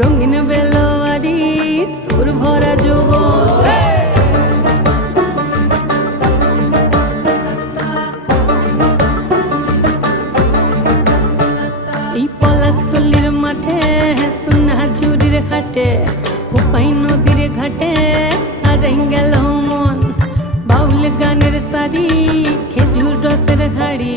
রঙিন বেলোয়ারি, তোর ভরা যৌবন এই পলাশতলির মাঠে সোনা চুরির ঘাটে কোপাই নদীর ঘাটে আর গেল মন। বাউল গানের শাড়ি খেজুর রসের হাড়ি।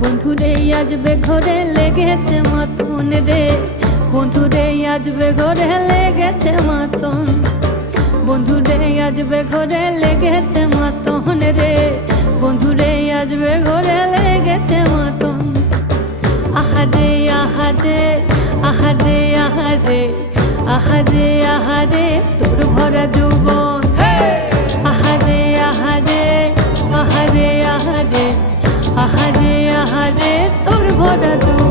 বন্ধুরে আজবে ঘরে লেগেছে মতন রে। বন্ধুরে আজবে ঘরে লেগেছে মতন। আজবে ঘরে লেগেছে মতন রে বন্ধুরে আজবে ঘরে লেগেছে মতন আহারে আহারে আহারে আহারে আহারে আহারে তোর ভরা যৌবন আহারে আহারে আহারে আহারে আহারে আহারে তোর ভরা যৌবন